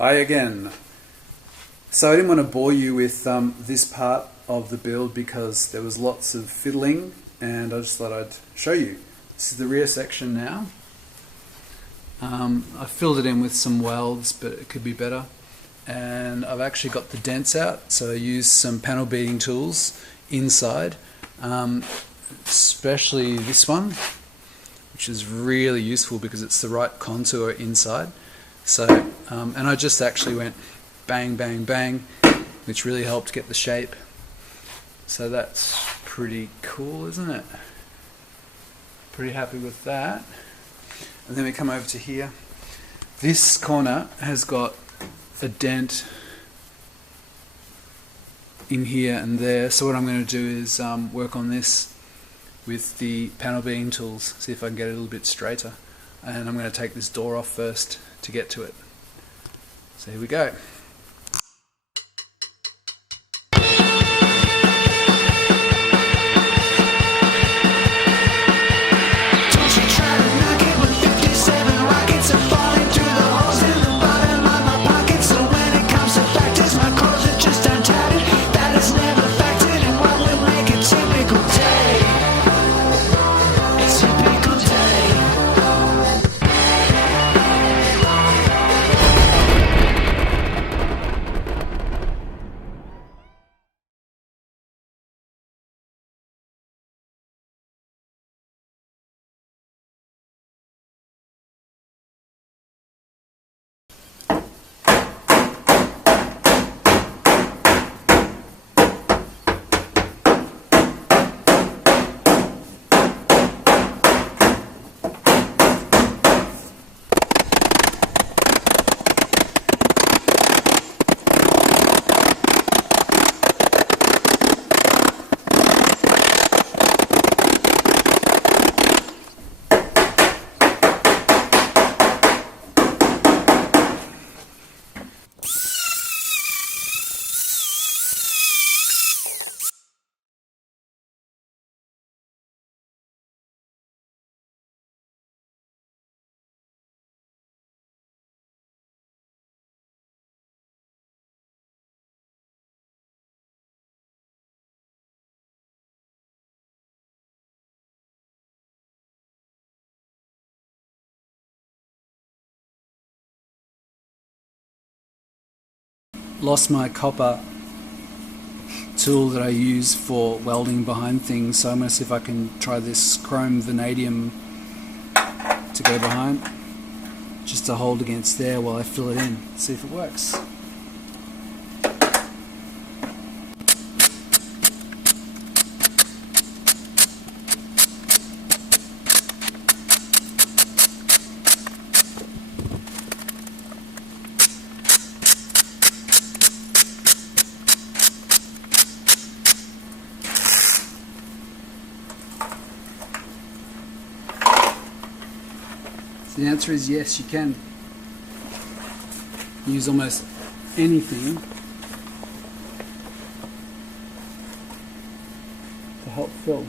Hi again. So I didn't want to bore you with this part of the build because there was lots of fiddling, and I just thought I'd show you. This is the rear section now. I filled it in with some welds, but it could be better. And I've actually got the dents out, so I used some panel beating tools inside, especially this one, which is really useful because it's the right contour inside. So, and I just actually went bang, bang, bang, which really helped get the shape. So that's pretty cool, isn't it? Pretty happy with that. And then we come over to here. This corner has got a dent in here and there. So what I'm going to do is work on this with the panel beating tools, see if I can get it a little bit straighter. And I'm going to take this door off first to get to it. So here we go. Lost my copper tool that I use for welding behind things, so I'm going to see if I can try this chrome vanadium to go behind, just to hold against there while I fill it in, see if it works. The answer is yes, you can use almost anything to help fill.